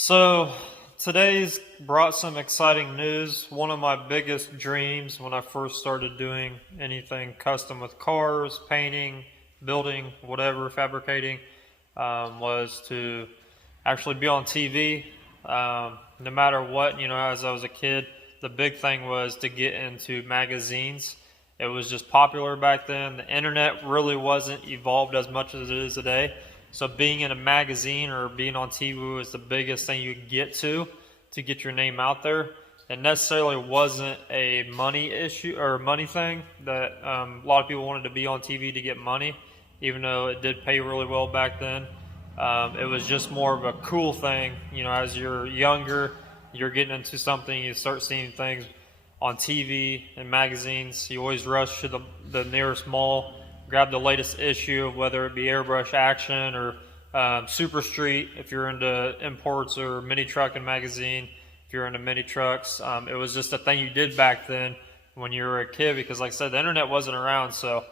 So today's brought some exciting news. One of my biggest dreams when I first started doing anything custom with cars, painting, building, whatever, fabricating, was to actually be on TV. No matter what, as I was a kid, the big thing was to get into magazines. It was just popular back then. The internet really wasn't evolved as much as it is today. So being in a magazine or being on TV was the biggest thing you could get to get your name out there. It necessarily wasn't a money issue or money thing that a lot of people wanted to be on TV to get money, even though it did pay really well back then. It was just more of a cool thing. As you're younger, you're getting into something, you start seeing things on TV and magazines. You always rush to the nearest mall, grab the latest issue, whether it be Airbrush Action or Super Street if you're into imports, or Mini Trucking magazine if you're into mini trucks. It was just a thing you did back then when you were a kid, because like I said, the internet wasn't around. So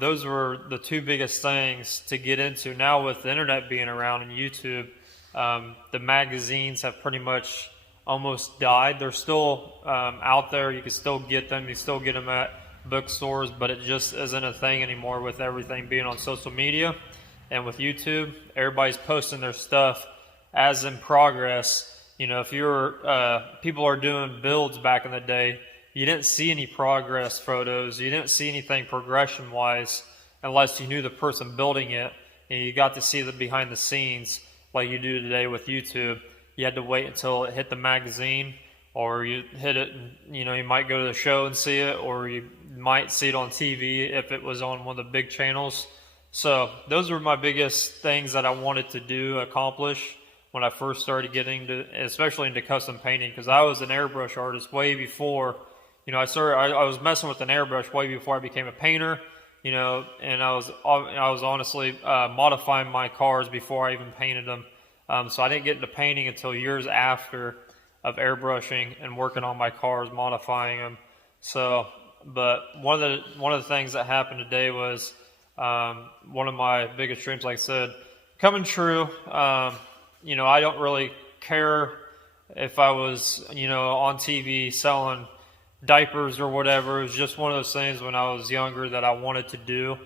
those were the two biggest things to get into. Now with the internet being around and YouTube, the magazines have pretty much almost died. They're still out there. You can still get them. You still get them at bookstores, but it just isn't a thing anymore with everything being on social media. And with YouTube, everybody's posting their stuff as in progress. If you're people are doing builds back in the day, you didn't see any progress photos, you didn't see anything progression wise unless you knew the person building it, and you got to see the behind the scenes like you do today with YouTube. You had to wait until it hit the magazine, or you hit it and you might go to the show and see it, or you might see it on TV if it was on one of the big channels. So those were my biggest things that I wanted to accomplish when I first started getting to, especially into custom painting, because I was an airbrush artist way before, I was messing with an airbrush way before I became a painter, and I was honestly modifying my cars before I even painted them. So I didn't get into painting until years after of airbrushing and working on my cars, modifying them. So, but one of the things that happened today was one of my biggest dreams, like I said, coming true. I don't really care if I was, on TV selling diapers or whatever. It was just one of those things when I was younger that I wanted to do,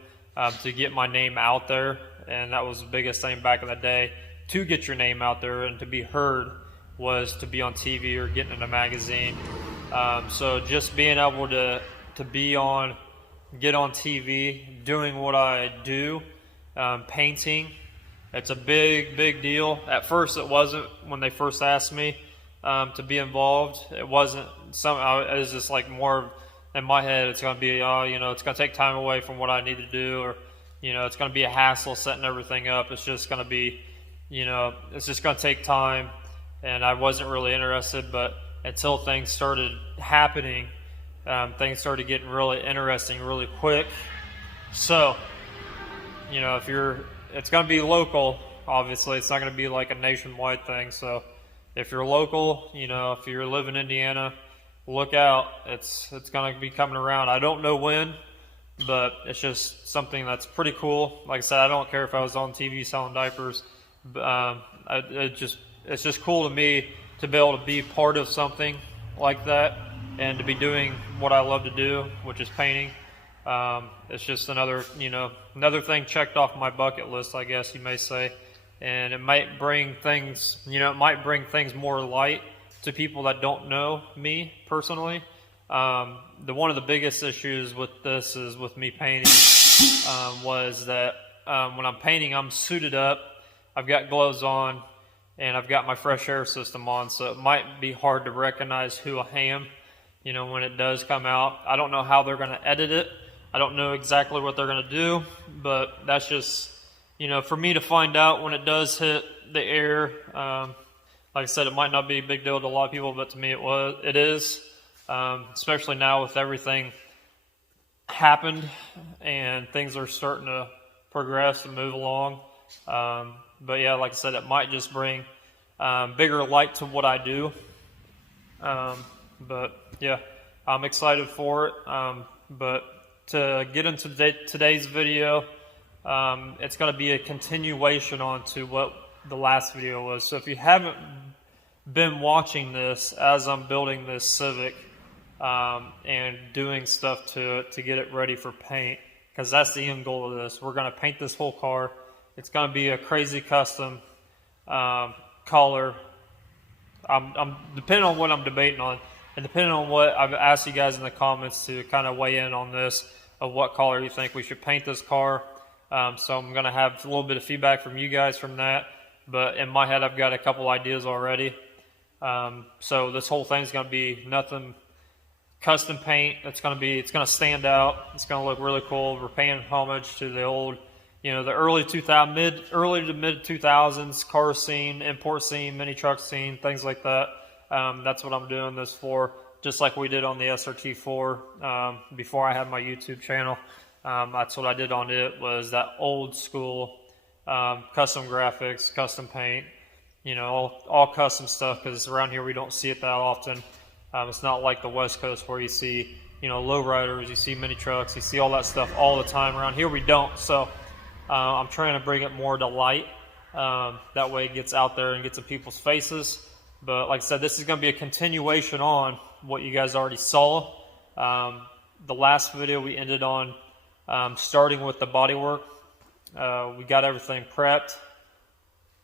to get my name out there. And that was the biggest thing back in the day, to get your name out there and to be heard, was to be on TV or getting in a magazine. So just being able to get on TV, doing what I do, painting, it's a big deal. At first it wasn't. When they first asked me to be involved, it wasn't it was just like more in my head, it's going to be, it's going to take time away from what I need to do, or, it's going to be a hassle setting everything up. It's just going to be, it's just going to take time. And I wasn't really interested, but until things started happening, things started getting really interesting really quick. So, it's going to be local, obviously. It's not going to be like a nationwide thing. So if you're local, if you live in Indiana, look out. It's going to be coming around. I don't know when, but it's just something that's pretty cool. Like I said, I don't care if I was on TV selling diapers. It's just cool to me to be able to be part of something like that and to be doing what I love to do, which is painting. It's just another thing checked off my bucket list, I guess you may say. And it might bring things, more light to people that don't know me personally. One of the biggest issues with this is with me painting, was that when I'm painting, I'm suited up, I've got gloves on, and I've got my fresh air system on, so it might be hard to recognize who I am, when it does come out. I don't know how they're going to edit it. I don't know exactly what they're going to do, but that's just, for me to find out when it does hit the air. Like I said, it might not be a big deal to a lot of people, but to me it is, especially now with everything happened and things are starting to progress and move along. But yeah, like I said, it might just bring bigger light to what I do. But yeah, I'm excited for it. But to get into today's video, it's going to be a continuation on to what the last video was. So if you haven't been watching this as I'm building this Civic and doing stuff to it to get it ready for paint, because that's the end goal of this. We're going to paint this whole car. It's going to be a crazy custom color. I'm depending on what I'm debating on, and depending on what I've asked you guys in the comments to kind of weigh in on this, of what color you think we should paint this car. So I'm going to have a little bit of feedback from you guys from that, but in my head I've got a couple ideas already. So this whole thing's going to be nothing custom paint. It's going to stand out. It's going to look really cool. We're paying homage to the old, the early to mid 2000s car scene, import scene, mini truck scene, things like that. That's what I'm doing this for, just like we did on the SRT4 before I had my YouTube channel. That's what I did on it, was that old school custom graphics, custom paint, all custom stuff, because around here we don't see it that often. It's not like the West Coast where you see, lowriders, you see mini trucks, you see all that stuff all the time. Around here we don't, so I'm trying to bring it more to light. That way it gets out there and gets in people's faces. But like I said, this is going to be a continuation on what you guys already saw. The last video we ended on starting with the bodywork. We got everything prepped.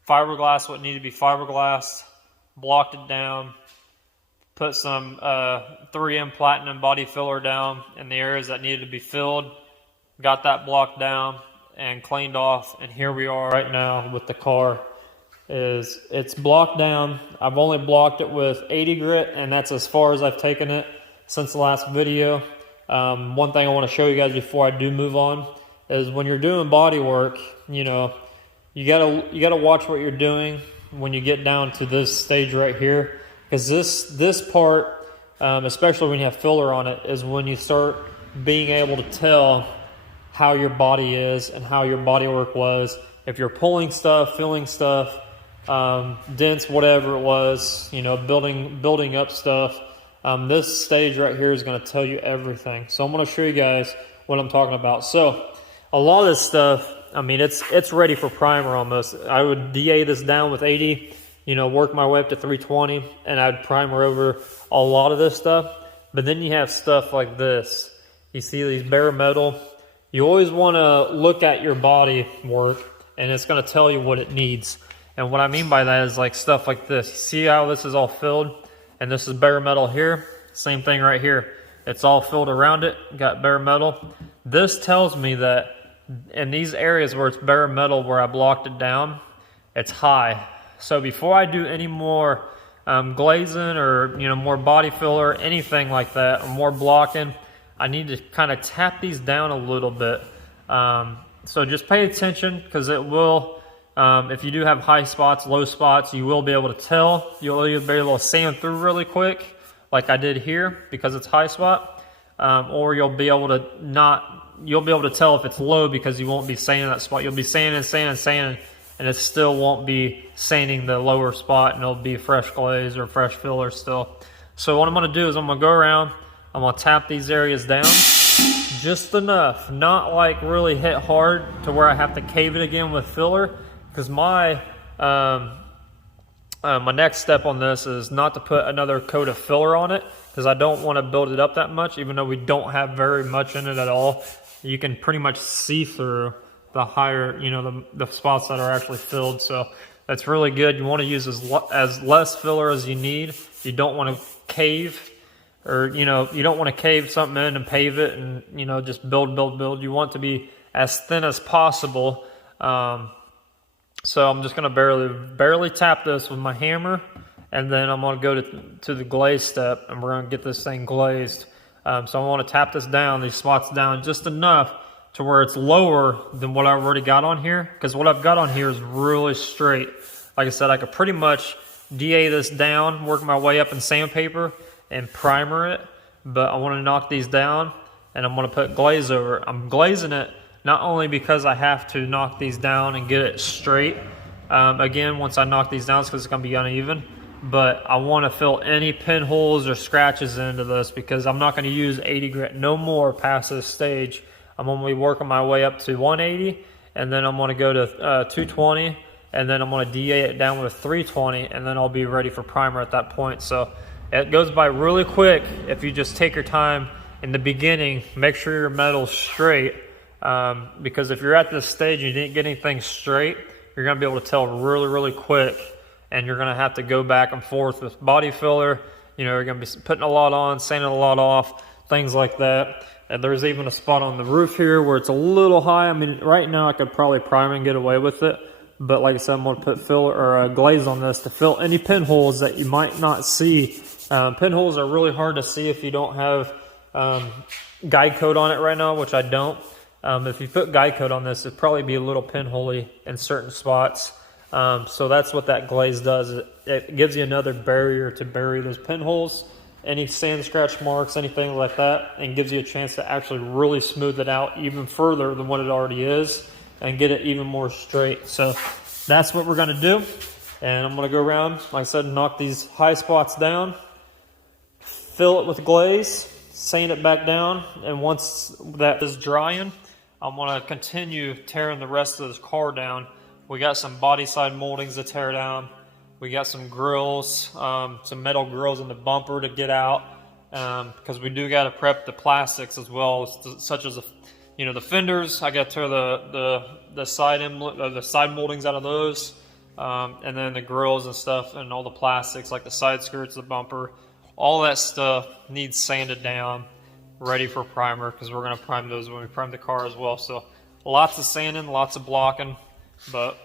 Fiberglass what needed to be fiberglassed, blocked it down, put some 3M platinum body filler down in the areas that needed to be filled, got that blocked down and cleaned off, and here we are right now with the car. It's blocked down. I've only blocked it with 80 grit, and that's as far as I've taken it since the last video. One thing I want to show you guys before I do move on is when you're doing body work, you gotta watch what you're doing when you get down to this stage right here, because this part, especially when you have filler on it, is when you start being able to tell how your body is and how your body work was. If you're pulling stuff, filling stuff, dents, whatever it was, building up stuff. This stage right here is going to tell you everything. So I'm going to show you guys what I'm talking about. So a lot of this stuff, it's ready for primer almost. I would DA this down with 80, work my way up to 320, and I'd primer over a lot of this stuff. But then you have stuff like this. You see these bare metal. You always want to look at your body work, and it's going to tell you what it needs. And what I mean by that is like stuff like this. You see how this is all filled? And this is bare metal here. Same thing right here. It's all filled around it. Got bare metal. This tells me that in these areas where it's bare metal, where I blocked it down, it's high. So before I do any more glazing or more body filler, anything like that, or more blocking, I need to kind of tap these down a little bit. So just pay attention, because it will, if you do have high spots, low spots, you will be able to tell. You'll either be able to sand through really quick, like I did here, because it's high spot, or you'll be able to tell if it's low, because you won't be sanding that spot. You'll be sanding, and it still won't be sanding the lower spot, and it'll be fresh glaze or fresh filler still. So what I'm going to do is I'm going to go around, I'm going to tap these areas down just enough, not like really hit hard to where I have to cave it again with filler, because my next step on this is not to put another coat of filler on it, because I don't want to build it up that much. Even though we don't have very much in it at all, you can pretty much see through the higher, the spots that are actually filled. So that's really good. You want to use as less filler as you need. You don't want to cave, or you don't want to cave something in and pave it and just build. You want to be as thin as possible. So I'm just going to barely tap this with my hammer, and then I'm going to go to the glaze step, and we're going to get this thing glazed. So I want to tap this down, these spots down just enough to where it's lower than what I've already got on here, because what I've got on here is really straight. Like I said, I could pretty much DA this down, work my way up in sandpaper and primer it, but I want to knock these down, and I'm going to put glaze over it. I'm glazing it not only because I have to knock these down and get it straight. Again, once I knock these down, it's because it's going to be uneven, but I want to fill any pinholes or scratches into this, because I'm not going to use 80 grit no more past this stage. I'm going to be working my way up to 180, and then I'm going to go to 220, and then I'm going to DA it down with 320, and then I'll be ready for primer at that point. So it goes by really quick if you just take your time in the beginning. Make sure your metal's straight, because if you're at this stage and you didn't get anything straight, you're going to be able to tell really quick, and you're going to have to go back and forth with body filler. You know, you're going to be putting a lot on, sanding a lot off, things like that. And there's even a spot on the roof here where it's a little high. I mean, right now I could probably prime and get away with it, but like I said, I'm going to put filler or glaze on this to fill any pinholes that you might not see. Pinholes are really hard to see if you don't have guide coat on it right now, which I don't. If you put guide coat on this, it'd probably be a little pinholey in certain spots. So that's what that glaze does. It gives you another barrier to bury those pinholes, any sand scratch marks, anything like that, and gives you a chance to actually really smooth it out even further than what it already is and get it even more straight. So that's what we're going to do. And I'm going to go around, like I said, knock these high spots down, fill it with glaze, sand it back down, and once that is drying, I'm going to continue tearing the rest of this car down. We got some body side moldings to tear down. We got some grills, some metal grills in the bumper to get out, because we do got to prep the plastics as well, such as the fenders. I got to tear the side moldings out of those, and then the grills and stuff, and all the plastics like the side skirts, the bumper, all that stuff needs sanded down, ready for primer, because we're going to prime those when we prime the car as well. So lots of sanding, lots of blocking, but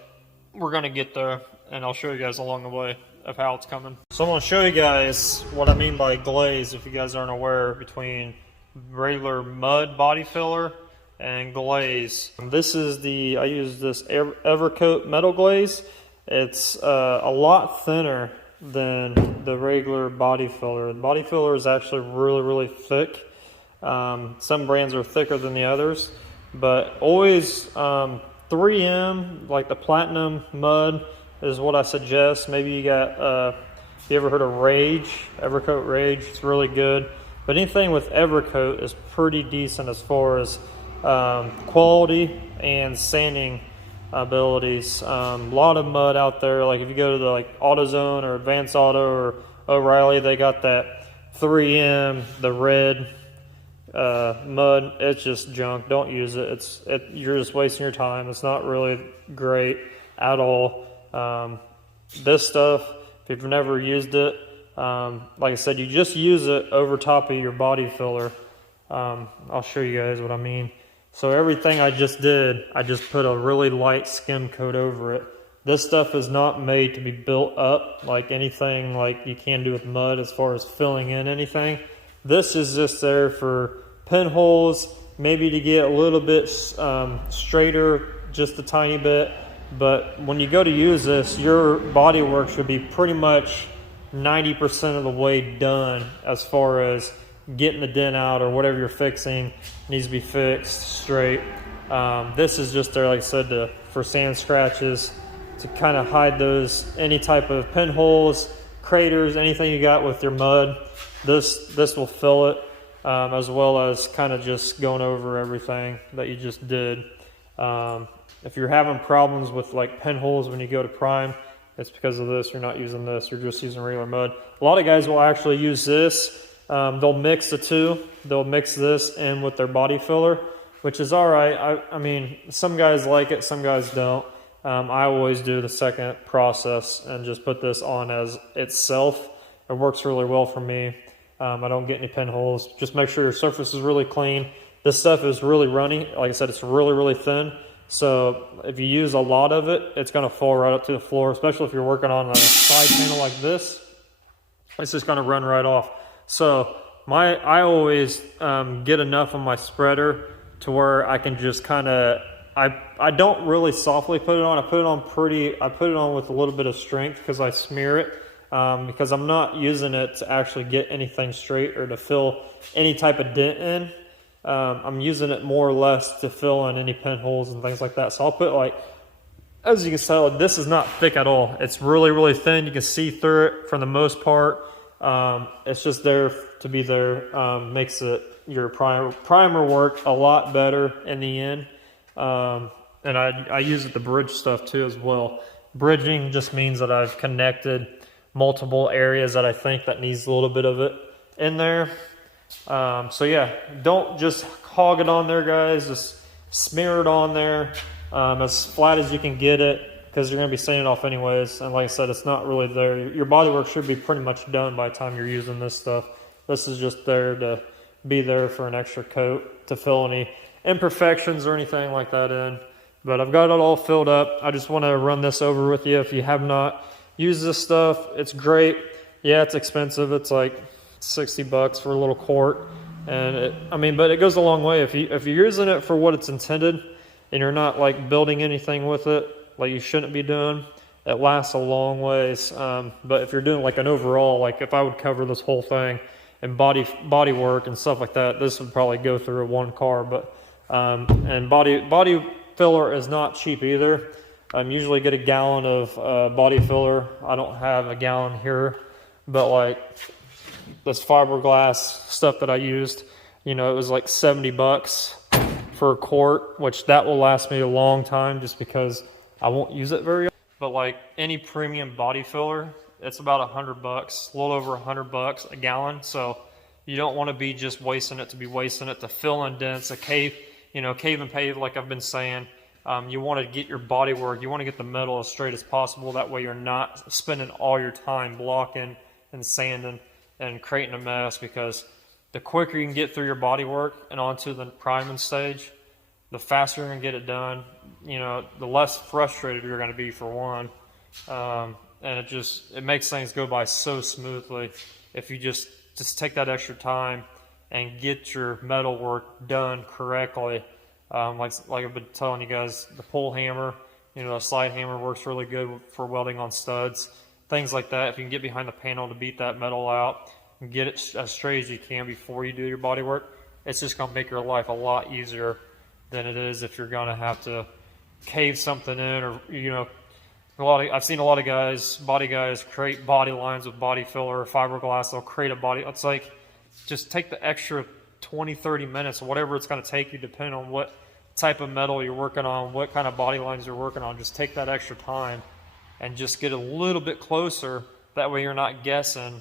we're going to get there. And I'll show you guys along the way of how it's coming. So I'm going to show you guys what I mean by glaze, if you guys aren't aware, between regular mud body filler and glaze. This is I use this Evercoat metal glaze. It's a lot thinner than the regular body filler. The body filler is actually really thick. Some brands are thicker than the others, but always 3M, like the platinum mud, is what I suggest. Maybe you got, if you ever heard of Rage, Evercoat Rage, it's really good. But anything with Evercoat is pretty decent as far as quality and sanding abilities. A lot of mud out there. Like if you go to the AutoZone or Advanced Auto or O'Reilly, they got that 3M, the red mud. It's just junk. Don't use it. You're just wasting your time. It's not really great at all. This stuff, if you've never used it, like I said, you just use it over top of your body filler. I'll show you guys what I mean. So everything I just did, I just put a really light skim coat over it. This stuff is not made to be built up like anything like you can do with mud as far as filling in anything. This is just there for pinholes, maybe to get a little bit straighter, just a tiny bit. But when you go to use this, your body work should be pretty much 90% of the way done as far as getting the dent out or whatever you're fixing needs to be fixed straight. This is just there, like I said, for sand scratches, to kind of hide any type of pinholes, craters, anything you got with your mud. This will fill it, as well as kind of just going over everything that you just did. If you're having problems with pinholes when you go to prime, it's because of this. You're not using this. You're just using regular mud. A lot of guys will actually use this. They'll mix the two. They'll mix this in with their body filler, which is all right. I mean, some guys like it, some guys don't. I always do the second process and just put this on as itself. It works really well for me. I don't get any pinholes. Just make sure your surface is really clean. This stuff is really runny. Like I said, it's really thin. So if you use a lot of it, it's going to fall right up to the floor, especially if you're working on a side panel like this. It's just going to run right off. So I always get enough on my spreader to where I can just kind of, I don't really softly put it on. I put it on with a little bit of strength because I smear it, because I'm not using it to actually get anything straight or to fill any type of dent in. I'm using it more or less to fill in any pinholes and things like that. So I'll put as you can tell, this is not thick at all. It's really thin. You can see through it for the most part. It's just there to be there. Makes your primer work a lot better in the end. And I use it to bridge stuff too as well. Bridging just means that I've connected multiple areas that I think that needs a little bit of it in there. So yeah, don't just hog it on there, guys. Just smear it on there as flat as you can get it, because you're going to be sanding it off anyways. And like I said, it's not really there. Your bodywork should be pretty much done by the time you're using this stuff. This is just there to be there for an extra coat to fill any imperfections or anything like that in. But I've got it all filled up. I just want to run this over with you. If you have not used this stuff, it's great. Yeah, it's expensive. It's like $60 for a little quart. And but it goes a long way. If you're using it for what it's intended and you're not like building anything with it like you shouldn't be doing, it lasts a long ways. But if you're doing like an overall, like if I would cover this whole thing and body work and stuff like that, this would probably go through one car. But and body filler is not cheap either. Usually get a gallon of body filler. I don't have a gallon here, but like this fiberglass stuff that I used, it was like $70 for a quart, which that will last me a long time just because I won't use it very often. But like any premium body filler, it's about $100, a little over $100 a gallon. So you don't want to be just wasting it to be wasting it to fill in dents, cave and pave, like I've been saying. You want to get your body work, you want to get the metal as straight as possible. That way you're not spending all your time blocking and sanding and creating a mess, because the quicker you can get through your body work and onto the priming stage, the faster you're going to get it done. The less frustrated you're going to be, for one. And it makes things go by so smoothly if you just take that extra time and get your metal work done correctly. Like I've been telling you guys, the pull hammer, a slide hammer works really good for welding on studs, things like that. If you can get behind the panel to beat that metal out and get it as straight as you can before you do your body work, it's just going to make your life a lot easier than it is if you're going to have to cave something in, or I've seen a lot of body guys create body lines with body filler or fiberglass. They'll create a body. It's like, just take the extra 20-30 minutes, whatever it's going to take you, depending on what type of metal you're working on, what kind of body lines you're working on. Just take that extra time and just get a little bit closer. That way you're not guessing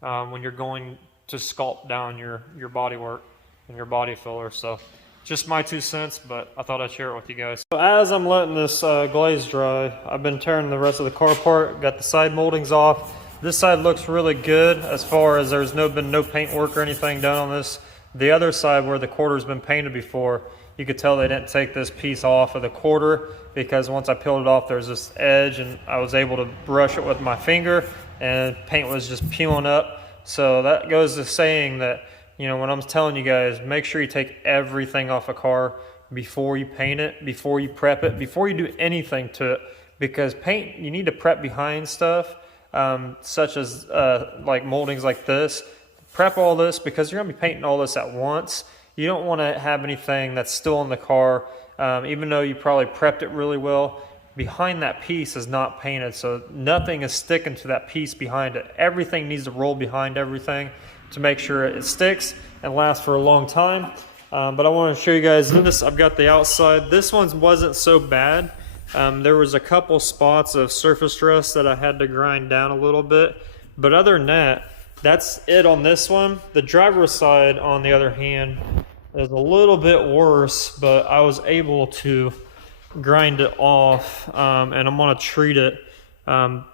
when you're going to sculpt down your body work and your body filler. So just my 2 cents, but I thought I'd share it with you guys. So as I'm letting this glaze dry, I've been tearing the rest of the car apart, got the side moldings off. This side looks really good as far as there's been no paint work or anything done on this. The other side where the quarter's been painted before, you could tell they didn't take this piece off of the quarter, because once I peeled it off, there's this edge and I was able to brush it with my finger and paint was just peeling up. So that goes to saying that, when I'm telling you guys, make sure you take everything off a car before you paint it, before you prep it, before you do anything to it. Because paint, you need to prep behind stuff, such as like moldings like this. Prep all this, because you're going to be painting all this at once. You don't want to have anything that's still in the car, even though you probably prepped it really well. Behind that piece is not painted, so nothing is sticking to that piece behind it. Everything needs to roll behind everything to make sure it sticks and lasts for a long time. But I want to show you guys this. I've got the outside. This one wasn't so bad. There was a couple spots of surface rust that I had to grind down a little bit. But other than that, that's it on this one. The driver's side, on the other hand, is a little bit worse, but I was able to grind it off, and I'm going to treat it.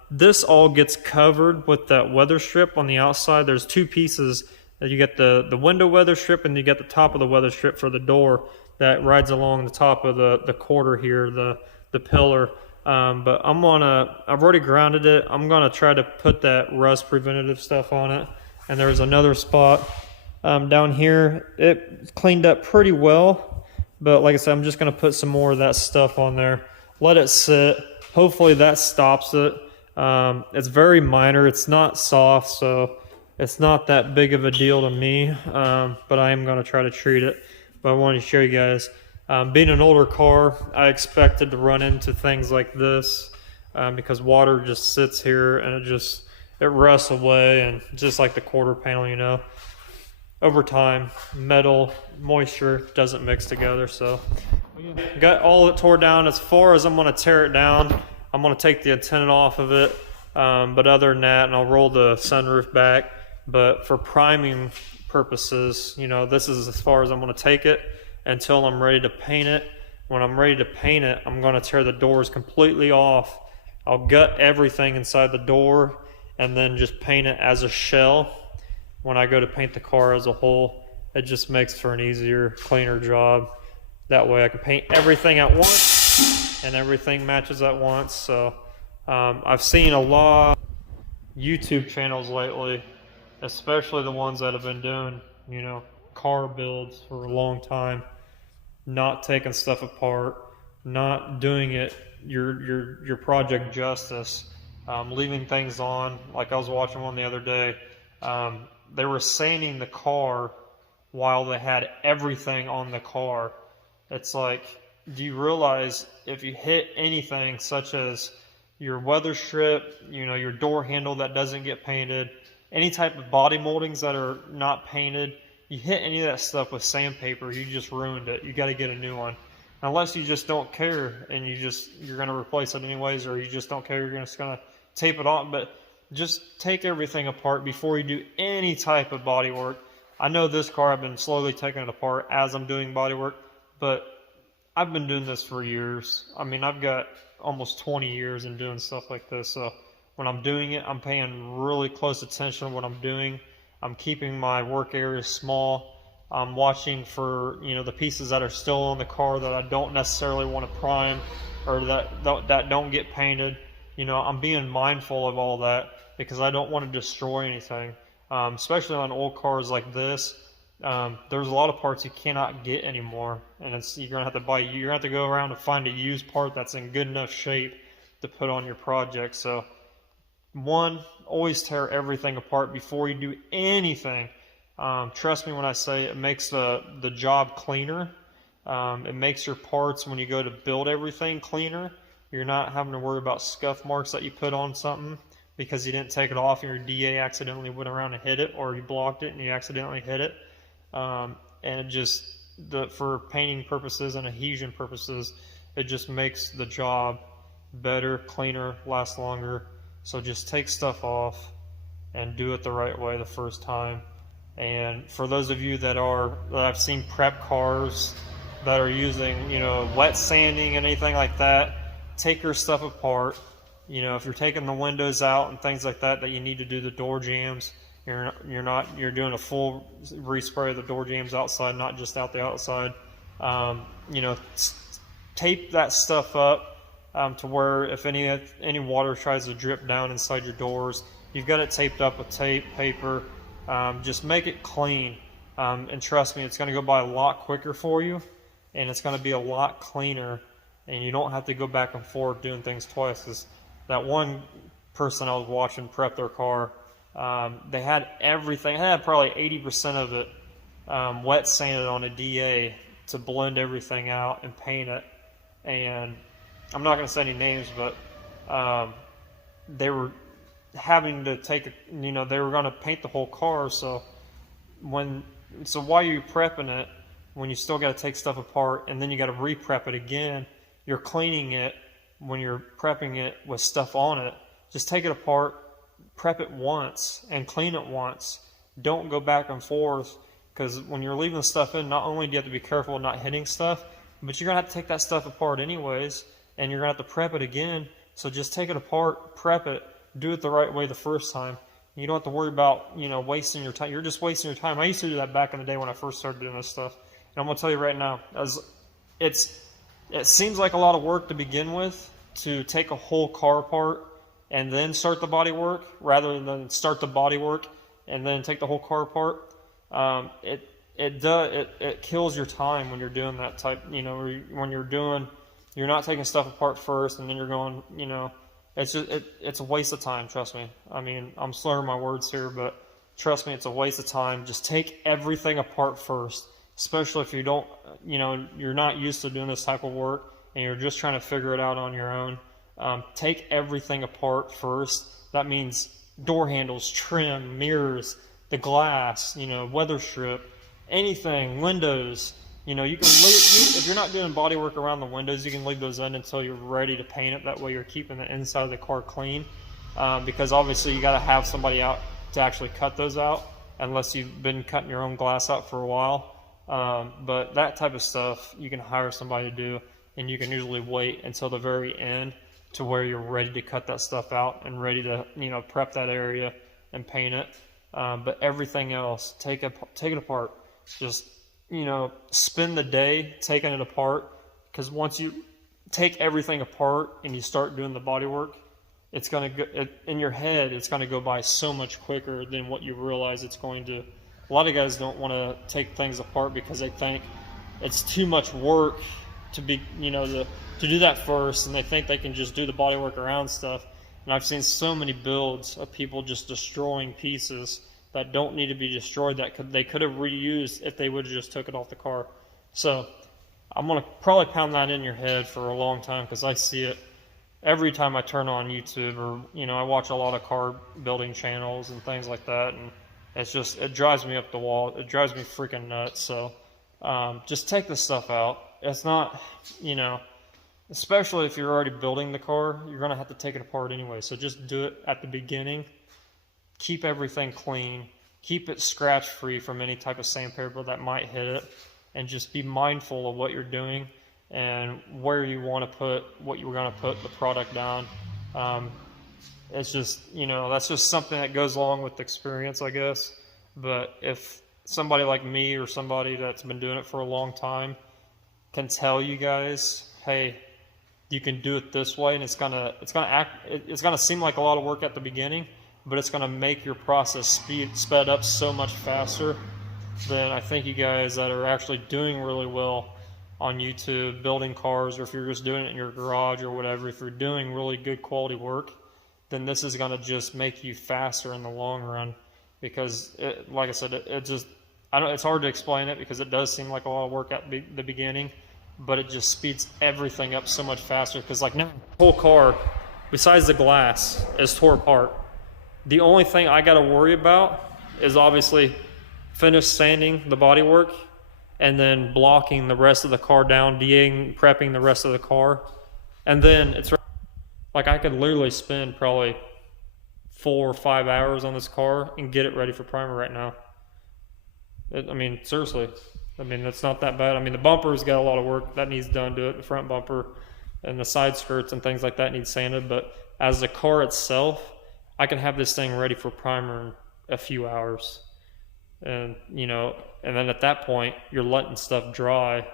This all gets covered with that weather strip on the outside. There's two pieces. You get the window weather strip, and you get the top of the weather strip for the door that rides along the top of the quarter here, the pillar. But I've already grounded it. I'm gonna try to put that rust preventative stuff on it. And there's another spot down here. It cleaned up pretty well, but like I said, I'm just gonna put some more of that stuff on there. Let it sit. Hopefully that stops it. It's very minor. It's not soft, so it's not that big of a deal to me. But I am gonna try to treat it. But I wanted to show you guys. Being an older car, I expected to run into things like this because water just sits here and it rusts away, and just like the quarter panel, over time, metal, moisture doesn't mix together. So got all of it tore down as far as I'm going to tear it down. I'm going to take the antenna off of it, but other than that, and I'll roll the sunroof back. But for priming purposes, you know, this is as far as I'm going to take it until I'm ready to paint it. When I'm ready to paint it, I'm going to tear the doors completely off. I'll gut everything inside the door and then just paint it as a shell. When I go to paint the car as a whole, it just makes for an easier, cleaner job. That way I can paint everything at once and everything matches at once. So I've seen a lot of YouTube channels lately, especially the ones that have been doing, you know, car builds for a long time, not taking stuff apart, not doing it your project justice, leaving things on. Like I was watching one the other day, they were sanding the car while they had everything on the car. It's like, do you realize if you hit anything such as your weather strip, you know, your door handle that doesn't get painted, any type of body moldings that are not painted, you hit any of that stuff with sandpaper, you just ruined it. You got to get a new one. Unless you just don't care and you're going to replace it anyways, or you just don't care, you're just going to tape it on. But just take everything apart before you do any type of body work. I know this car, I've been slowly taking it apart as I'm doing body work, but I've been doing this for years. I mean, I've got almost 20 years in doing stuff like this. So when I'm doing it, I'm paying really close attention to what I'm doing. I'm keeping my work area small. I'm watching for, you know, the pieces that are still on the car that I don't necessarily want to prime or that don't get painted. You know, I'm being mindful of all that because I don't want to destroy anything. Especially on old cars like this, there's a lot of parts you cannot get anymore, and you're gonna have to go around and find a used part that's in good enough shape to put on your project. So, one, always tear everything apart before you do anything. Trust me when I say it makes the job cleaner. It makes your parts, when you go to build everything, cleaner. You're not having to worry about scuff marks that you put on something because you didn't take it off and your DA accidentally went around and hit it, or you blocked it and you accidentally hit it. And just for painting purposes and adhesion purposes, it just makes the job better, cleaner, last longer. So just take stuff off and do it the right way the first time. And for those of you that I've seen prep cars that are using, you know, wet sanding and anything like that, take your stuff apart. You know, if you're taking the windows out and things like that you need to do the door jambs, you're doing a full respray of the door jambs outside, not just out the outside. You know, tape that stuff up to where if any water tries to drip down inside your doors, you've got it taped up with tape, paper. Just make it clean, and trust me, it's going to go by a lot quicker for you, and it's going to be a lot cleaner, and you don't have to go back and forth doing things twice. Because that one person I was watching prep their car, they had everything. They had probably 80% of it wet sanded on a DA to blend everything out and paint it. And I'm not going to say any names, but they were having to they were going to paint the whole car. So while you're prepping it, when you still got to take stuff apart and then you got to re-prep it again, you're cleaning it when you're prepping it with stuff on it. Just take it apart, prep it once, and clean it once. Don't go back and forth, because when you're leaving the stuff in, not only do you have to be careful of not hitting stuff, but you're going to have to take that stuff apart anyways, and you're going to have to prep it again. So just take it apart, prep it, do it the right way the first time. You don't have to worry about, you know, wasting your time. You're just wasting your time. I used to do that back in the day when I first started doing this stuff. And I'm going to tell you right now, it seems like a lot of work to begin with, to take a whole car apart and then start the body work, rather than start the body work and then take the whole car apart. It kills your time when you're doing that type, you know, when you're not taking stuff apart first and then you're going, you know, it's a waste of time, trust me. I mean, I'm slurring my words here, but trust me, it's a waste of time. Just take everything apart first, especially if you don't, you know, you're not used to doing this type of work and you're just trying to figure it out on your own. Take everything apart first. That means door handles, trim, mirrors, the glass, you know, weather strip, anything, windows, You know, you can leave, if you're not doing body work around the windows, you can leave those in until you're ready to paint it. That way you're keeping the inside of the car clean, because obviously you got to have somebody out to actually cut those out, unless you've been cutting your own glass out for a while. But that type of stuff you can hire somebody to do, and you can usually wait until the very end to where you're ready to cut that stuff out and ready to, you know, prep that area and paint it. But everything else, take it apart. Just, you know, spend the day taking it apart, because once you take everything apart and you start doing the body work, it's going to go in your head, it's going to go by so much quicker than what you realize it's going to. A lot of guys don't want to take things apart because they think it's too much work to be, you know, to do that first, and they think they can just do the body work around stuff. And I've seen so many builds of people just destroying pieces that don't need to be destroyed, that they could have reused if they would have just took it off the car. So I'm going to probably pound that in your head for a long time, because I see it every time I turn on YouTube, or, you know, I watch a lot of car building channels and things like that, and it's just, it drives me up the wall. It drives me freaking nuts. So just take this stuff out. It's not, you know, especially if you're already building the car, you're going to have to take it apart anyway. So just do it at the beginning. Keep everything clean. Keep it scratch free from any type of sandpaper that might hit it. And just be mindful of what you're doing and where you want to put what you're going to put the product down. It's just, you know, that's just something that goes along with experience, I guess. But if somebody like me or somebody that's been doing it for a long time can tell you guys, hey, you can do it this way, and it's gonna seem like a lot of work at the beginning, but it's gonna make your process sped up so much faster, then I think you guys that are actually doing really well on YouTube, building cars, or if you're just doing it in your garage or whatever, if you're doing really good quality work, then this is gonna just make you faster in the long run. Because like I said, it's hard to explain it, because it does seem like a lot of work at the beginning, but it just speeds everything up so much faster. Because like now, the whole car, besides the glass, is tore apart. The only thing I got to worry about is obviously finish sanding the bodywork and then blocking the rest of the car down, prepping the rest of the car. And then it's like I could literally spend probably 4 or 5 hours on this car and get it ready for primer right now. I mean, seriously. I mean, it's not that bad. I mean, the bumper's got a lot of work that needs done to it, the front bumper and the side skirts and things like that need sanded. But as the car itself, I can have this thing ready for primer in a few hours. And, you know, and then at that point, you're letting stuff dry,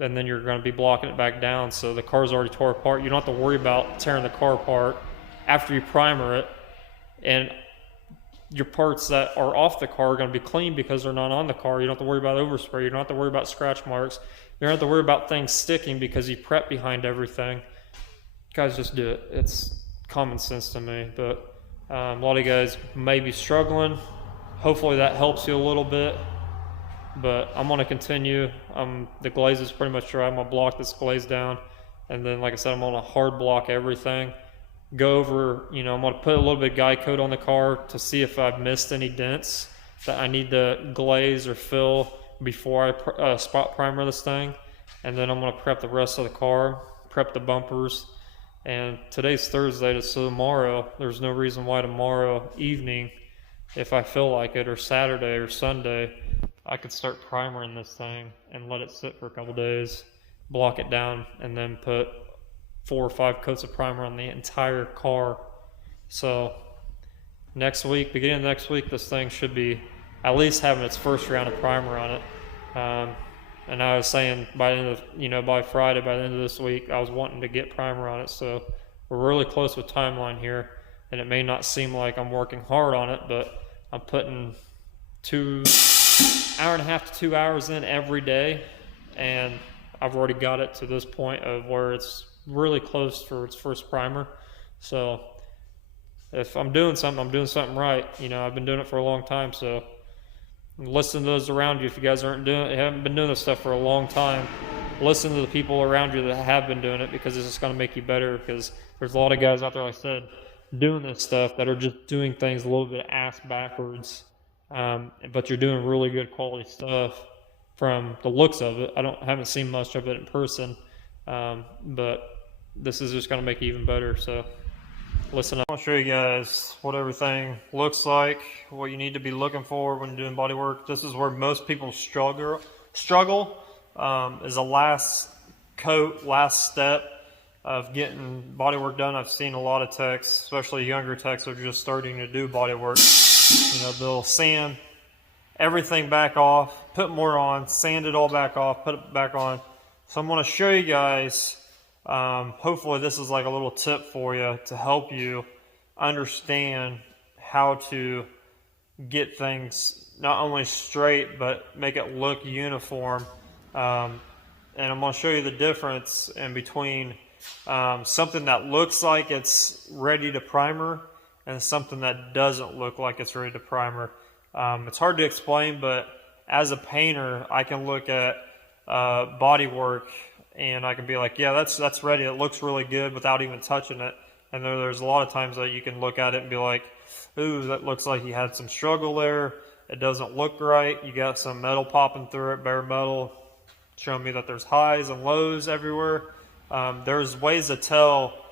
and then you're going to be blocking it back down. So the car's already tore apart. You don't have to worry about tearing the car apart after you primer it. And your parts that are off the car are going to be clean because they're not on the car. You don't have to worry about overspray. You don't have to worry about scratch marks. You don't have to worry about things sticking because you prep behind everything. Guys, just do it. It's common sense to me. But a lot of you guys may be struggling. Hopefully that helps you a little bit. But I'm going to continue. The glaze is pretty much dry. I'm going to block this glaze down. And then, like I said, I'm going to hard block everything. Go over, you know, I'm going to put a little bit of guy coat on the car to see if I've missed any dents that I need to glaze or fill before I spot primer this thing. And then I'm going to prep the rest of the car, prep the bumpers. And today's Thursday, so tomorrow, there's no reason why tomorrow evening, if I feel like it, or Saturday or Sunday, I could start primering this thing and let it sit for a couple days, block it down, and then put 4 or 5 coats of primer on the entire car. So next week, beginning of next week, this thing should be at least having its first round of primer on it. And I was saying by the end of, you know, by Friday, by the end of this week, I was wanting to get primer on it. So we're really close with timeline here, and it may not seem like I'm working hard on it, but I'm putting 1.5 hours to 2 hours in every day, and I've already got it to this point of where it's really close for its first primer. So if I'm doing something, I'm doing something right. You know, I've been doing it for a long time, so listen to those around you. If you guys haven't been doing this stuff for a long time, listen to the people around you that have been doing it, because it's just going to make you better. Because there's a lot of guys out there, like I said, doing this stuff that are just doing things a little bit ass backwards, but you're doing really good quality stuff. from the looks of it. Haven't seen much of it in person, but this is just going to make it even better. So listen up. I'll show you guys what everything looks like, what you need to be looking for when doing body work. This is where most people struggle is the last coat, last step of getting body work done. I've seen a lot of techs, especially younger techs, that are just starting to do body work. You know, they'll sand everything back off, put more on, sand it all back off, put it back on. So I'm going to show you guys, hopefully this is like a little tip for you to help you understand how to get things not only straight, but make it look uniform. And I'm going to show you the difference in between something that looks like it's ready to primer and something that doesn't look like it's ready to primer. It's hard to explain, but as a painter, I can look at body work and I can be like, yeah, that's ready. It looks really good without even touching it. And there's a lot of times that you can look at it and be like, ooh, that looks like you had some struggle there. It doesn't look right. You got some metal popping through it, bare metal, showing me that there's highs and lows everywhere. There's ways to tell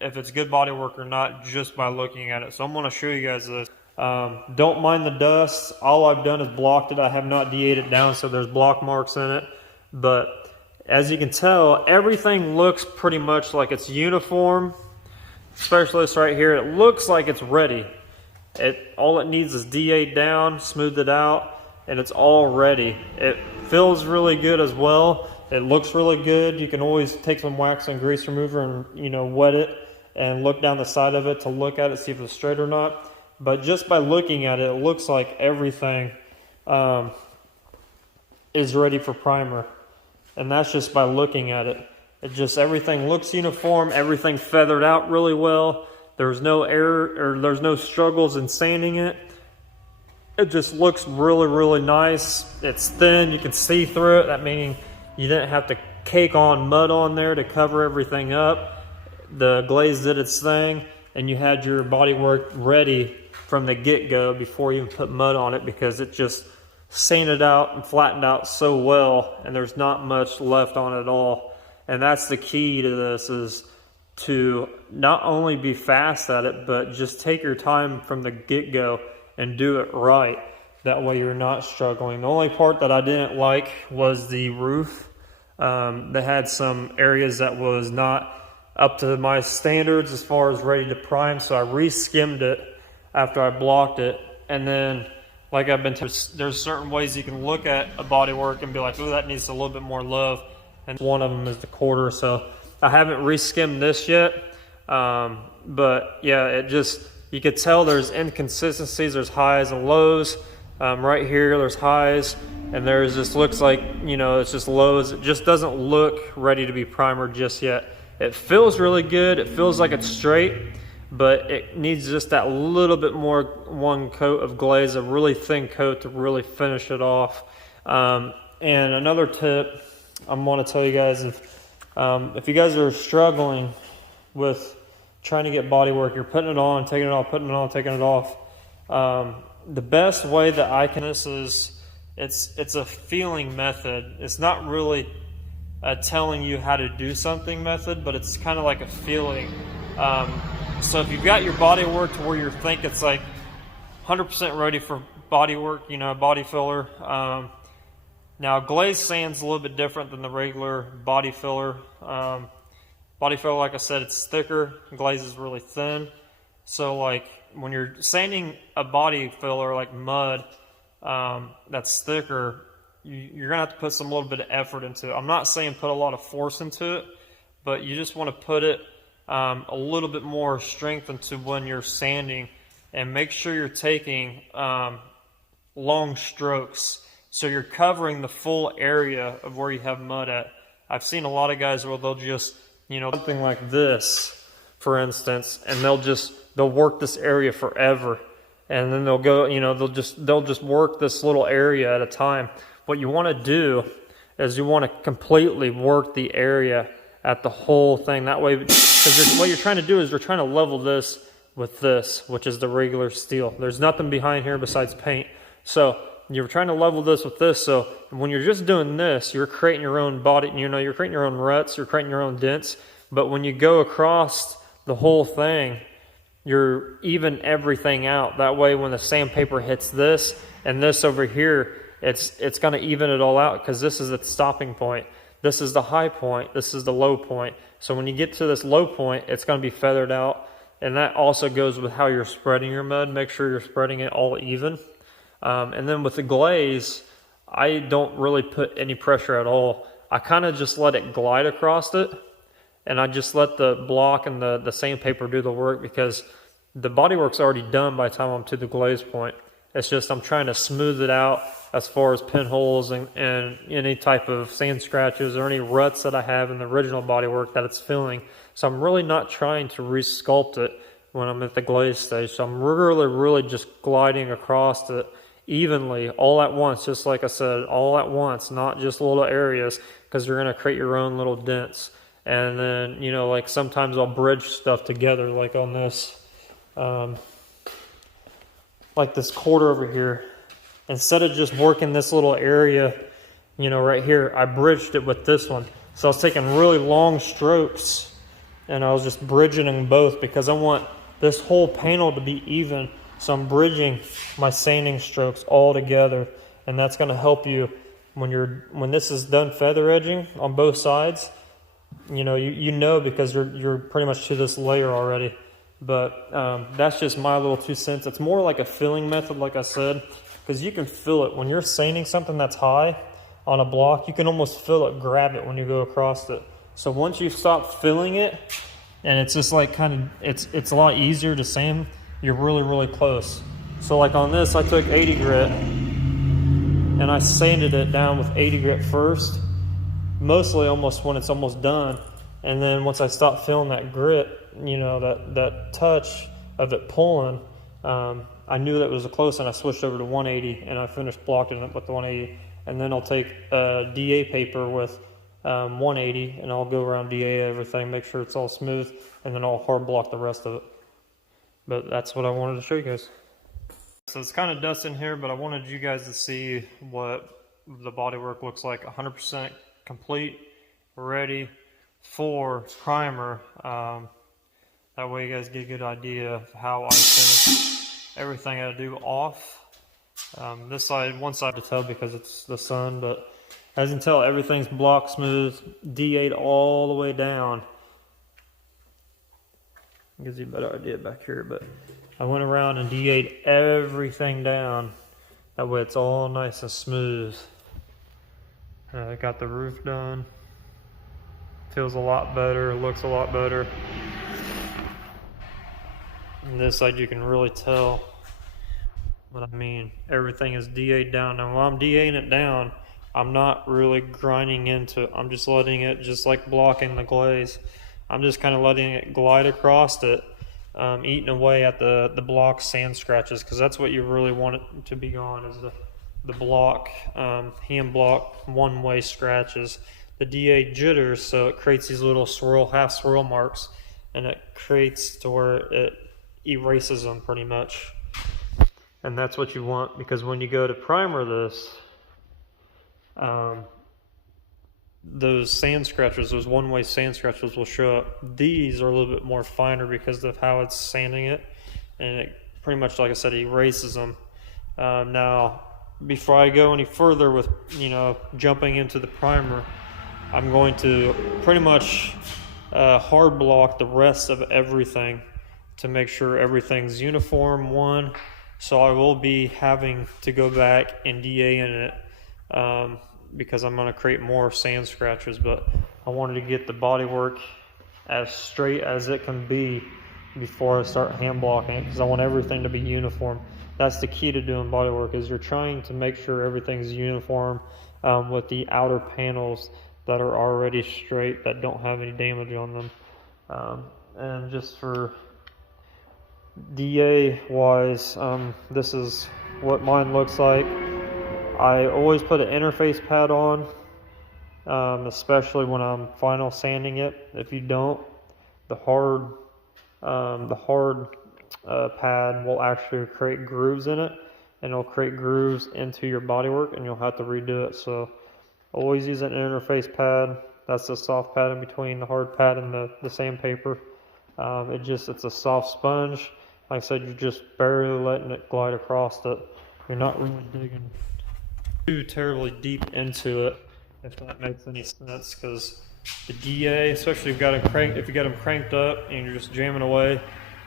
if it's good body work or not just by looking at it. So I'm going to show you guys this. Don't mind the dust. All I've done is blocked it. I have not DA'd it down, so there's block marks in it. But as you can tell, everything looks pretty much like it's uniform. Especially this right here. It looks like it's ready. All it needs is DA'd down, smooth it out, and it's all ready. It feels really good as well. It looks really good. You can always take some wax and grease remover and, you know, wet it and look down the side of it to look at it, see if it's straight or not. But just by looking at it, it looks like everything is ready for primer. And that's just by looking at it. Everything looks uniform, everything feathered out really well. There's no error, or there's no struggles in sanding it. It just looks really, really nice. It's thin, you can see through it. That meaning you didn't have to cake on mud on there to cover everything up. The glaze did its thing, and you had your body work ready from the get-go before you even put mud on it, because it just sanded out and flattened out so well, and there's not much left on it at all. And that's the key to this, is to not only be fast at it, but just take your time from the get-go and do it right. That way you're not struggling. The only part that I didn't like was the roof. They had some areas that was not up to my standards as far as ready to prime, so I re-skimmed it after I blocked it. And then, like I've been told, there's certain ways you can look at a body work and be like, oh, that needs a little bit more love. And one of them is the quarter. So I haven't re-skimmed this yet. But yeah, you could tell there's inconsistencies. There's highs and lows. Right here, there's highs, and there's just looks like, you know, it's just lows. It just doesn't look ready to be primered just yet. It feels really good. It feels like it's straight, but it needs just that little bit more, one coat of glaze, a really thin coat to really finish it off. And another tip I'm going to tell you guys, if you guys are struggling with trying to get body work, you're putting it on, taking it off, putting it on, taking it off. The best way that I can, this is, it's a feeling method. It's not really a telling you how to do something method, but it's kind of like a feeling. So if you've got your body work to where you think it's like 100% ready for body work, you know, body filler. Now glaze sand's a little bit different than the regular body filler. Body filler, like I said, it's thicker. Glaze is really thin. So like when you're sanding a body filler like mud that's thicker, you're gonna have to put some little bit of effort into it. I'm not saying put a lot of force into it, but you just want to put it a little bit more strength into when you're sanding, and make sure you're taking long strokes so you're covering the full area of where you have mud at. I've seen a lot of guys where they'll just, you know, something like this, for instance, and they'll work this area forever, and then they'll go, you know, they'll just work this little area at a time. What you want to do is you want to completely work the area at the whole thing. That way, because what you're trying to do is you're trying to level this with this, which is the regular steel. There's nothing behind here besides paint. So you're trying to level this with this. So when you're just doing this, you're creating your own body, you're creating your own ruts, you're creating your own dents. But when you go across the whole thing, you're even everything out. That way when the sandpaper hits this and this over here, it's going to even it all out, because this is the stopping point. This is the high point. This is the low point. So when you get to this low point, it's going to be feathered out. And that also goes with how you're spreading your mud. Make sure you're spreading it all even. And then with the glaze, I don't really put any pressure at all. I kind of just let it glide across it. And I just let the block and the sandpaper do the work, because the bodywork's already done by the time I'm to the glaze point. It's just I'm trying to smooth it out as far as pinholes and any type of sand scratches or any ruts that I have in the original bodywork that it's filling. So I'm really not trying to re-sculpt it when I'm at the glaze stage. So I'm really just gliding across it evenly, all at once, just like I said, all at once, not just little areas, because you're going to create your own little dents. And then, like sometimes I'll bridge stuff together, like on this, like this quarter over here. Instead of just working this little area, right here, I bridged it with this one. So I was taking really long strokes and I was just bridging them both, because I want this whole panel to be even. So I'm bridging my sanding strokes all together, and that's going to help you when this is done feather edging on both sides. You know because you're pretty much to this layer already. But that's just my little 2 cents. It's more like a filling method, like I said, because you can feel it when you're sanding something that's high on a block. You can almost feel it, grab it when you go across it. So once you stop filling it, and it's just like it's a lot easier to sand, you're really close. So like on this, I took 80 grit and I sanded it down with 80 grit first, mostly almost when it's almost done. And then once I stopped feeling that grit, that touch of it pulling, I knew that it was close, and I switched over to 180 and I finished blocking it with the 180. And then I'll take DA paper with 180 and I'll go around DA everything, make sure it's all smooth, and then I'll hard block the rest of it. But that's what I wanted to show you guys. So it's kind of dust in here, but I wanted you guys to see what the bodywork looks like 100% complete, ready for primer. That way you guys get a good idea of how I finish everything I do off. This side, one side to tell because it's the sun, but as you can tell, everything's block smooth, DA'd all the way down. Gives you a better idea back here, but I went around and DA'd everything down. That way it's all nice and smooth. I got the roof done. Feels a lot better, looks a lot better. On this side you can really tell what I mean. Everything is DA'd down. Now while I'm DA'ing it down, I'm not really grinding into it. I'm just letting it, just like blocking the glaze, I'm just kind of letting it glide across it, eating away at the block sand scratches, because that's what you really want it to be on, is the block, hand block one-way scratches. The DA jitters, so it creates these little half swirl marks, and it creates to where it erases them pretty much. And that's what you want, because when you go to primer this, those sand scratches, those one-way sand scratches will show up. These are a little bit more finer because of how it's sanding it, and it pretty much, like I said, erases them. Now, before I go any further with, jumping into the primer, I'm going to pretty much hard block the rest of everything to make sure everything's uniform, one. So I will be having to go back and DA in it, because I'm going to create more sand scratches, but I wanted to get the bodywork as straight as it can be before I start hand blocking it, because I want everything to be uniform. That's the key to doing bodywork, is you're trying to make sure everything's uniform with the outer panels that are already straight, that don't have any damage on them. And just for DA wise, this is what mine looks like. I always put an interface pad on, especially when I'm final sanding it. If you don't, the hard pad will actually create grooves in it, and it'll create grooves into your bodywork, and you'll have to redo it. So always use an interface pad. That's the soft pad in between the hard pad and the sandpaper. It's a soft sponge. Like I said, you're just barely letting it glide across it. You're not really digging too terribly deep into it, if that makes any sense, because the DA, especially if you got them cranked up and you're just jamming away,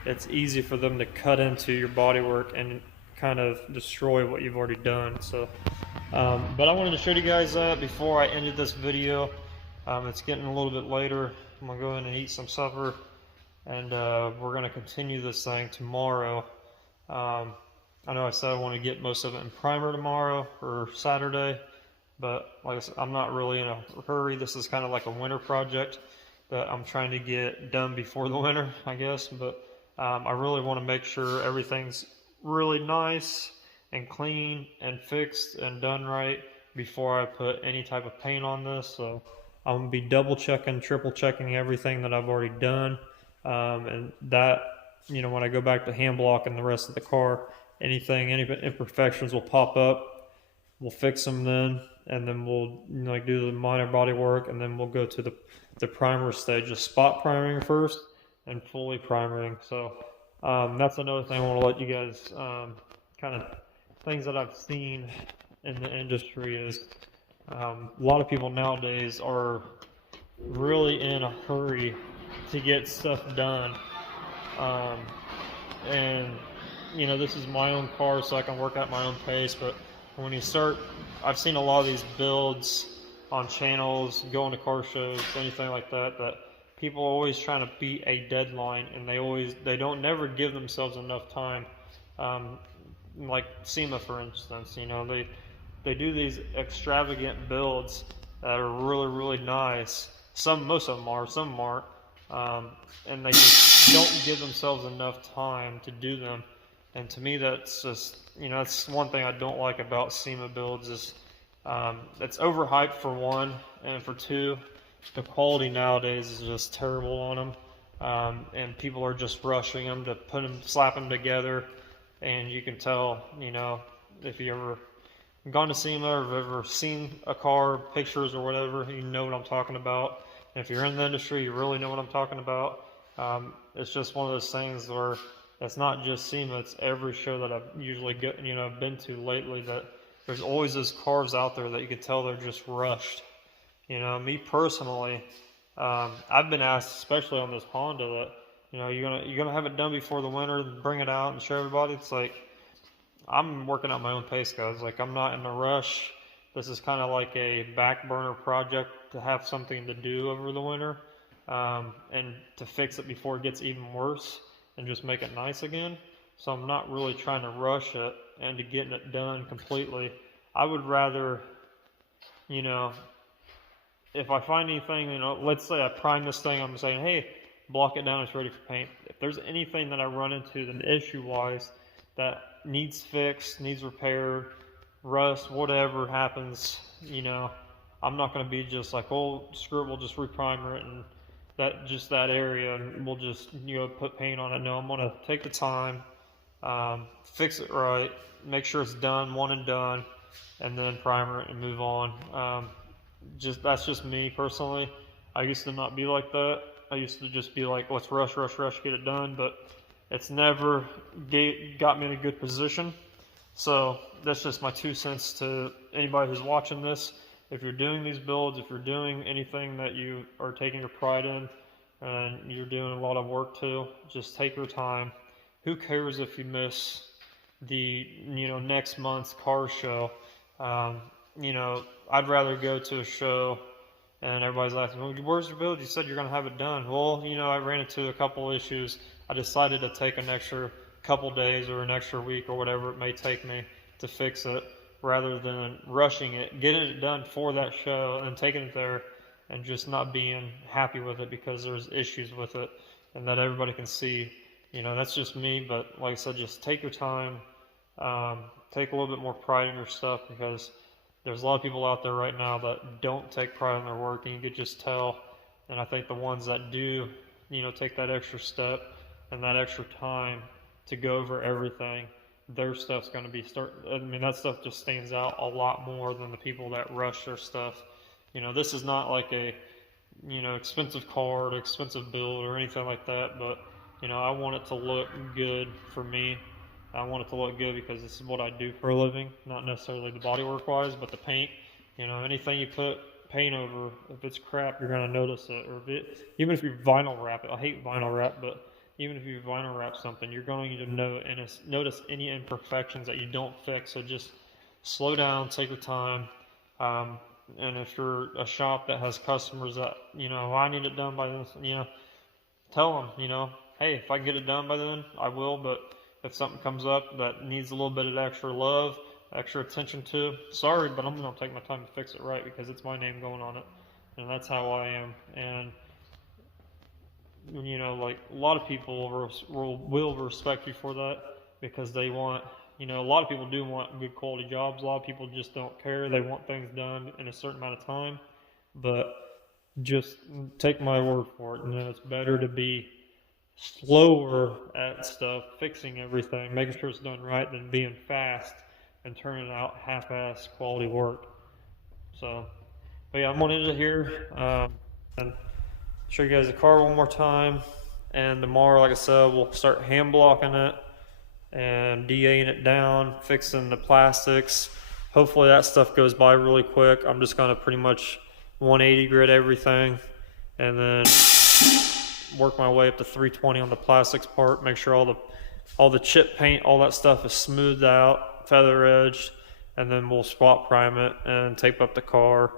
it's easy for them to cut into your bodywork and kind of destroy what you've already done. So, but I wanted to show you guys that before I ended this video. It's getting a little bit later. I'm gonna go ahead and eat some supper, and we're gonna continue this thing tomorrow. I know I said I want to get most of it in primer tomorrow or Saturday, but like I said, I'm not really in a hurry. This is kind of like a winter project that I'm trying to get done before the winter, I guess. But I really want to make sure everything's really nice and clean and fixed and done right before I put any type of paint on this. So I'm going to be double checking, triple checking everything that I've already done. And that, when I go back to hand blocking the rest of the car, any imperfections will pop up. We'll fix them then, and then we'll do the minor body work, and then we'll go to the primer stage, just spot priming first and fully priming. So that's another thing I want to let you guys kind of things that I've seen in the industry is a lot of people nowadays are really in a hurry to get stuff done, and this is my own car, so I can work at my own pace. But when you start, I've seen a lot of these builds on channels, going to car shows, anything like that, that people are always trying to beat a deadline, and they don't never give themselves enough time. Like SEMA, for instance, they do these extravagant builds that are really, really nice. Most of them are, some aren't, and they just don't give themselves enough time to do them. And to me, that's just, that's one thing I don't like about SEMA builds is it's overhyped for one, and for two, the quality nowadays is just terrible on them, and people are just rushing them to slap them together. And you can tell, if you ever gone to SEMA or have ever seen a car, pictures or whatever, you know what I'm talking about. And if you're in the industry, you really know what I'm talking about. It's just one of those things where it's not just SEMA, it's every show that I've usually been to lately, that there's always those cars out there that you can tell they're just rushed. Me personally, I've been asked, especially on this Honda, that you're gonna have it done before the winter and bring it out and show everybody. It's like, I'm working at my own pace, guys. Like, I'm not in a rush. This is kind of like a back burner project to have something to do over the winter, and to fix it before it gets even worse and just make it nice again. So I'm not really trying to rush it and to getting it done completely. I would rather, if I find anything, let's say I prime this thing, I'm saying, hey, block it down, it's ready for paint. If there's anything that I run into, then issue-wise, that needs fixed, needs repaired, rust, whatever happens, I'm not going to be just like, oh, screw it, we'll just reprimer it and that area, and we'll just put paint on it. No, I'm going to take the time, fix it right, make sure it's done, one and done, and then primer it and move on. That's just me personally. I used to not be like that. I used to just be like, let's rush, get it done, but it's never got me in a good position. So that's just my 2 cents to anybody who's watching this. If you're doing these builds, if you're doing anything that you are taking your pride in, and you're doing a lot of work to, just take your time. Who cares if you miss the next month's car show? I'd rather go to a show and everybody's asking, well, where's your build? You said you're going to have it done. Well, I ran into a couple issues. I decided to take an extra couple days or an extra week or whatever it may take me to fix it, rather than rushing it, getting it done for that show and taking it there and just not being happy with it because there's issues with it and that everybody can see. That's just me, but like I said, just take your time, take a little bit more pride in your stuff, because there's a lot of people out there right now that don't take pride in their work, and you could just tell. And I think the ones that do, take that extra step and that extra time to go over everything their stuff's going to be I mean, that stuff just stands out a lot more than the people that rush their stuff. This is not like a, expensive car or expensive build or anything like that, but, I want it to look good for me. I want it to look good because this is what I do for a living, not necessarily the bodywork wise, but the paint. Anything you put paint over, if it's crap, you're going to notice it. Or even if you vinyl wrap it, I hate vinyl wrap, but even if you vinyl wrap something, you're going to notice any imperfections that you don't fix. So just slow down, take your time. And if you're a shop that has customers that, I need it done by this, tell them, hey, if I can get it done by then, I will. But if something comes up that needs a little bit of extra love, extra attention to, sorry, but I'm going to take my time to fix it right because it's my name going on it. And that's how I am. And like a lot of people will respect you for that because they want, a lot of people do want good quality jobs. A lot of people just don't care. They want things done in a certain amount of time. But just take my word for it. It's better to be slower at stuff, fixing everything, making sure it's done right, than being fast and turning out half-ass quality work. So, but yeah, I'm gonna end it here and show you guys the car one more time. And tomorrow, like I said, we'll start hand blocking it and DAing it down, fixing the plastics. Hopefully that stuff goes by really quick. I'm just gonna pretty much 180 grit everything and then work my way up to 320 on the plastics part. Make sure all the chip paint, all that stuff is smoothed out, feather edged, and then we'll spot prime it and tape up the car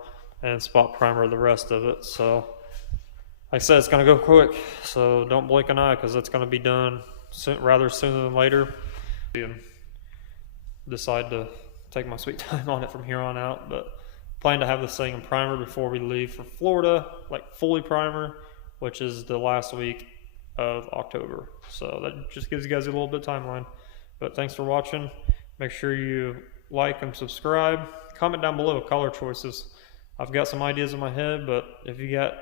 and spot primer the rest of it. So like I said, it's going to go quick, so don't blink an eye because it's going to be done rather sooner than later. And decide to take my sweet time on it from here on out, but plan to have this thing in primer before we leave for Florida, like fully primer, which is the last week of October. So that just gives you guys a little bit of timeline. But thanks for watching. Make sure you like and subscribe. Comment down below color choices. I've got some ideas in my head, but if you got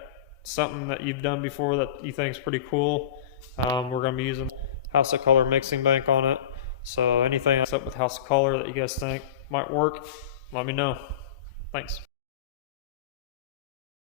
something that you've done before that you think is pretty cool, we're going to be using House of Color mixing bank on it. So anything that's up with House of Color that you guys think might work, let me know. Thanks.